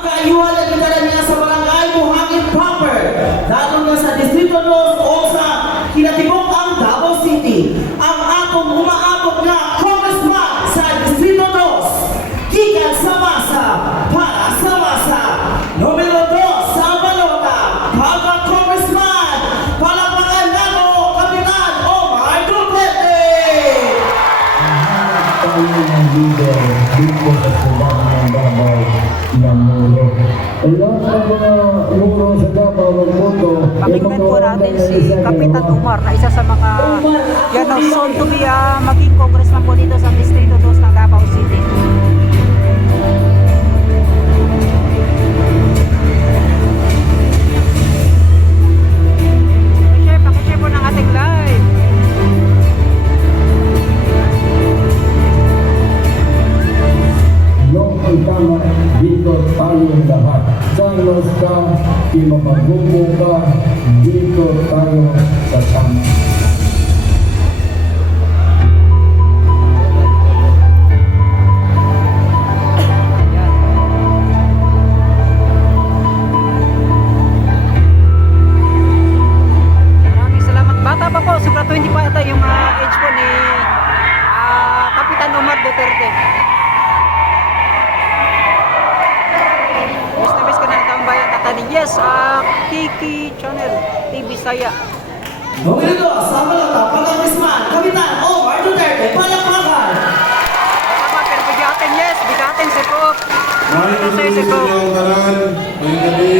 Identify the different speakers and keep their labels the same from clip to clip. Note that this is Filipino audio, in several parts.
Speaker 1: Kaayuhan at pinadala niya sa barangay Buhangin proper, lalo na sa Distrito 2 o sa kinatibok ang Davao City. Ang atong umaabot na congressman sa Distrito 2, Kikan sa masa, para sa masa. Numero 2 sa balota, Paga Congressman, palapakan nato, Kapitan Omar Duterte!
Speaker 2: tayo ng leader Sudan ng Davao ng Muro. Lahat ng mga muro sa Davao ng Mundo,
Speaker 3: Pakinggan po natin si Kapitan Umar na isa sa mga yan ang soon to be ah, maging congressman po dito sa Distrito 2 ng Davao City.
Speaker 2: Imapagubo
Speaker 3: Yes, ah, Kiki Channel, TV Saya.
Speaker 1: 2 sa balota, Congressman, Kapitan Omar Duterte, palakpakan!
Speaker 3: Tama, pero bigatin, yes, bigatin si Pop.
Speaker 4: Maraming gusto
Speaker 3: Pop.
Speaker 4: niyo ang tanan. Ngayong gabi,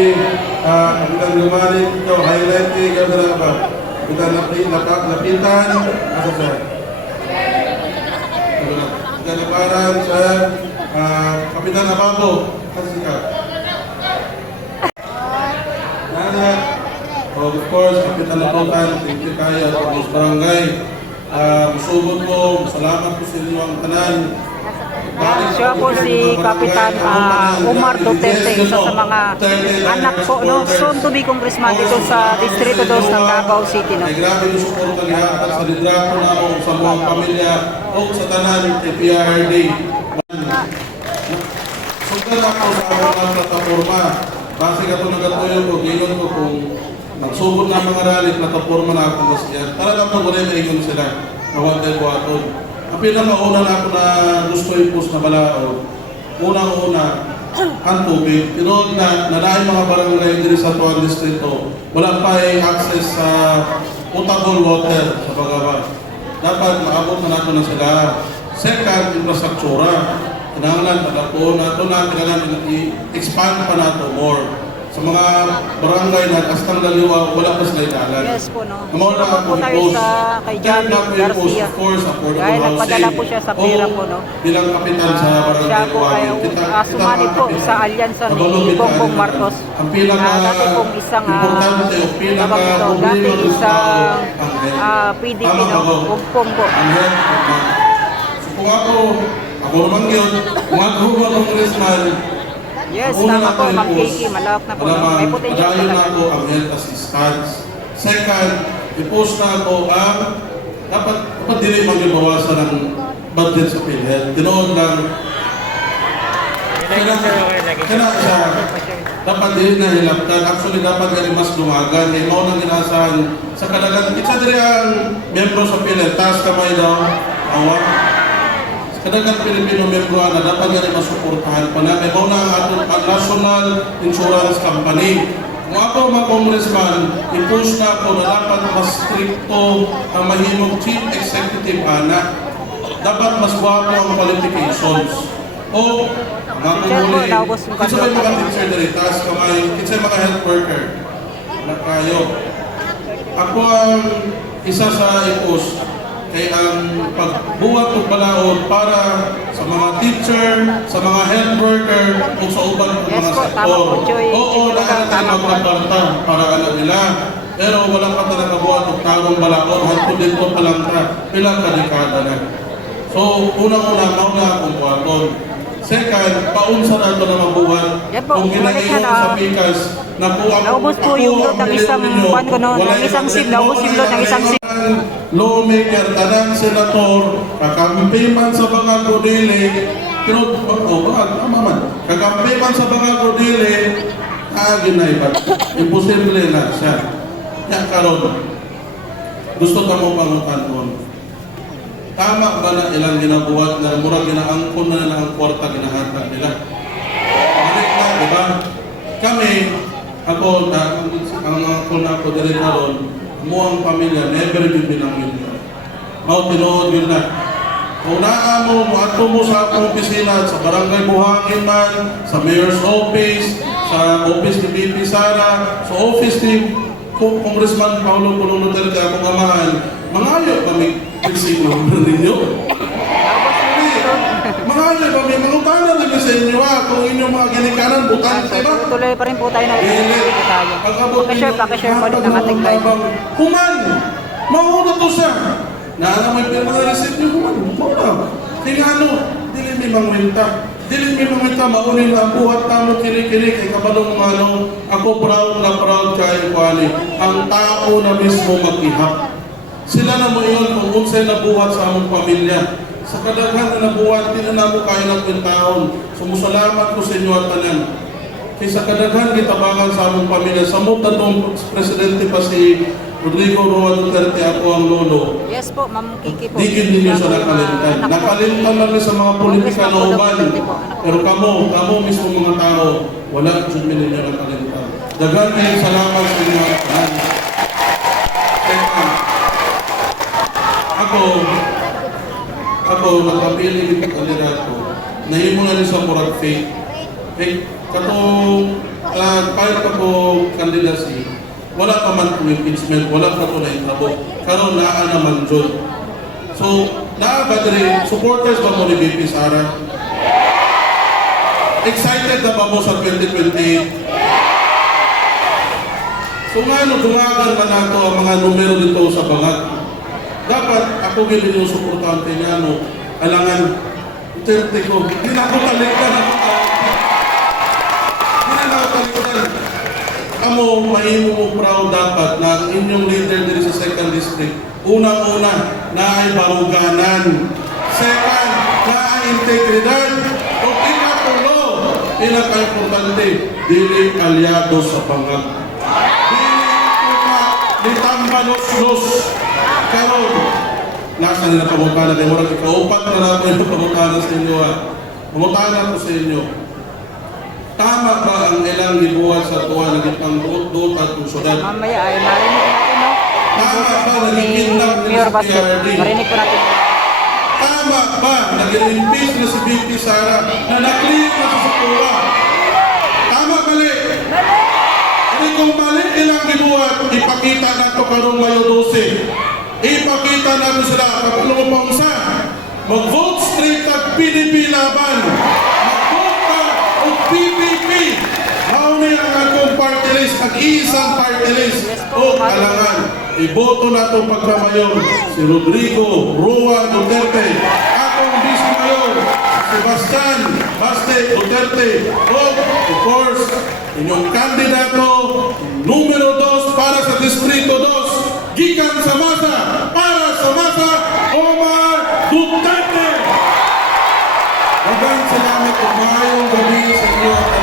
Speaker 4: ah, kapitan Lumalik, ito, highlight ni Gagara ba? Kapitan Lapi- Lapa- Lapitan, asa siya? Kapitan Laparan, siya, ah, Kapitan Ababo, asa siya? Oh, of course, Kapitan Laputan, thank you kaya, Pagos Barangay. Ah, musubot ko, salamat po sa inyo ang tanan.
Speaker 3: Yan, siya po si Kapitan ah, Omar Duterte, isa sa mga anak po, no, soon to be congressman dito sa Distrito 2 ng Davao City. No.
Speaker 4: Ay grabe yung suporta niya at sa lidrato na ako sa mga pamilya o sa tanan kay PRD. Sugdan ako sa mga plataforma. Base ka ito nagatuyo ko, giyon ko kung nagsugod na mga rally, plataforma na ako mas yan. Talaga pag wala na sila, nawantay ko ato. Ang pinakauna na ako na gusto i-post na balao, unang-una, ang tubig. Tinood na nalaing mga barangay diri sa Tuan Distrito, wala pa ay access sa potable water sa Bagawan. Dapat maabot na nato na sila. Second, infrastruktura. Kailangan pagkapo nato na kailangan i-expand pa nato more. Sa mga barangay na kastang daliwa, wala pa sila italan.
Speaker 3: Yes po, no.
Speaker 4: Amo na
Speaker 3: po tayo sa kay
Speaker 4: i-post,
Speaker 3: Garcia.
Speaker 4: Of course, affordable
Speaker 3: Dahil
Speaker 4: housing.
Speaker 3: nagpadala po siya sa pera po, no?
Speaker 4: Bilang kapitan sa
Speaker 3: Ah,
Speaker 4: barangay
Speaker 3: siya po ay
Speaker 4: kita
Speaker 3: sumali po sa alyansa ni Bongbong Marcos.
Speaker 4: Ang pinaka
Speaker 3: Ah, dati pong isang,
Speaker 4: importante o pinaka
Speaker 3: tawag ito, dati
Speaker 4: ng
Speaker 3: isang, ah, PDP, no? Bongbong po.
Speaker 4: Kung ako, ako naman yun, kung ako ba congressman,
Speaker 3: Yes,
Speaker 4: Una
Speaker 3: tama
Speaker 4: na
Speaker 3: po, Ma'am. Kiki, malawak na po. May potential
Speaker 4: padayon na
Speaker 3: talaga.
Speaker 4: ako ang health assistance. Second, i-post na ako ang dapat dapat dili magibawasan ng budget sa PhilHealth. Tinood lang kailangan dapat din na hilaptan. Actually, dapat gani mas lumagan. Kaya mao nang inasahan sa kadagan. Kitsa diri ang miyembro sa PhilHealth. Taas kamay daw. Awa. Sa kadagan Pilipino miyembro na dapat gani masuportahan pa na. May mao na ang atong ang National Insurance Company. Kung ako mga congressman, i-push na ako na dapat mas stricto ang mahimong chief executive anak. Dapat mas guwapo ang qualifications. O, mga kumuli, kinsa may mga teacher diri, taas kamay, kinsa mga health worker, na kayo. Ako ang isa sa ipos kay ang pagbuhat ng balaod para sa mga teacher, sa mga health worker, o sa uban ng mga
Speaker 3: po,
Speaker 4: sektor.
Speaker 3: po.
Speaker 4: Oo,
Speaker 3: tama po.
Speaker 4: magkaparta para alam nila. Pero wala pa talaga buhat ng tarong balaod, hangtod dito pa lang ta, ilang kadekada na. So, unang-una, mauna akong buhaton. Second, paunsa na ito na mabuhat.
Speaker 3: Yan po,
Speaker 4: Kung ginaingon
Speaker 3: na na.
Speaker 4: sa pikas, na po ang
Speaker 3: Naubos po yung load ng isang ban ko no, ng isang SIM, naubos yung load ng isang SIM.
Speaker 4: Lawmaker, tanang senator, kakampi man sa mga kudili, Kino, oh, bangag, tama man. Kakampi man sa bangag o dili, ah, ginay ba? Imposible na siya. Yan karon. Gusto ka mo pangutan Tama ba na ilang ginabuhat na murag ginaangkon na lang ang kwarta ginahatag nila? Balik na, di ba? Kami, ako, na, ang angkon na ako dali na ron, mo ang pamilya, never yung binangin. Mao tinuod yun na. Kung naa mo, ato mo sa akong opisina, sa barangay Buhangin man, sa mayor's office, sa office ni BP Sara, sa office ni Congressman Paulo Pulong Duterte, akong amahan, fixing number ninyo. Mangayo kami, mangutana rin sa inyo ha, kung inyong mga ginikanan, butan,
Speaker 3: So,
Speaker 4: diba?
Speaker 3: tuloy pa rin po tayo na dito tayo. Pakishare, pakishare ating
Speaker 4: mo
Speaker 3: live.
Speaker 4: tabang, Human! Mauna to siya! Naana may pirma na receipt niyo, human. Mauna. Kaya nga ano, dili mi mangwenta. Dili mi mangwenta, maunin ang buhat tamo kini-kini kay kabalong mga ano, ako proud na proud kay Kuali. Ang tao na mismo mag-ihap. Sila na mo iyon kung unsay nabuhat sa among pamilya. Sa kadaghan na nabuhat, di na namo kaya ng kwentahon. Sumusalamat ko sa inyo at tanan. Kaysa kadaghan gitabangan sa among pamilya. Samot na tong presidente pa si Rodrigo Roa Duterte ako ang lolo.
Speaker 3: Yes po, Ma'am Kiki po.
Speaker 4: Digin ninyo sa nakalimtan. Nakalimtan lang sa mga politika na uban. Pero kamo, kamo mismo mga tao, wala dyan ninyo nakalimtan. Daghan kayo salamat sa inyo at tanan. Teka, ako, kandidato. Nahimo na rin sa murag fake. Fake. Katong, uh, kahit ako kandidasi, wala pa man kong impeachment, wala pa ko na intrabo. Karon naa naman dyan. So, naa ba diri, supporters ba mo ni BP Sara? Excited na ba mo sa 2028? So nga no, dumagan man nato ang mga numero dito sa bangag. Dapat ako gini yung suportante nga no, alangan, Duterte ko, hindi na ako talikdan ako. Hindi na ako talikdan. Amo, mahimo mo proud dapat na ang inyong leader diri sa second district. Unang-una, na ay baruganan. Second, na ay integridad. O ikatulo, pinaka-importante, dili aliado sa bangag. Litambalos-los. Karon, nasa nila pamutana kay Murag, ikaupat na natin yung pamutana sa inyo ha. Pamutana ko sa inyo. Tama ba ang ilang libuhan sa tuwa na kitang duot at sudan?
Speaker 3: Mamaya ay marinig natin, no?
Speaker 4: Tama ba nagigindang nila
Speaker 3: Mayor
Speaker 4: sa PRD?
Speaker 3: marinig po natin.
Speaker 4: Tama ba nag-imbis na si BP Sara na nakliit na sa Sakura? Tama mali? Ano kung mali ilang libuhat, ipakita na ito karong Mayo 12. Ipakita natin sila, kapag mo pa sa mag-vote straight at PDP laban. Mag-vote o PPP. Mauna ang akong party list, nag-iisang party list. O kalangan, iboto na itong pagkamayor, si Rodrigo Rua Duterte. Akong vice mayor, Sebastian Baste Duterte. O, of course, inyong kandidato, numero 2 Magang salamat at maayong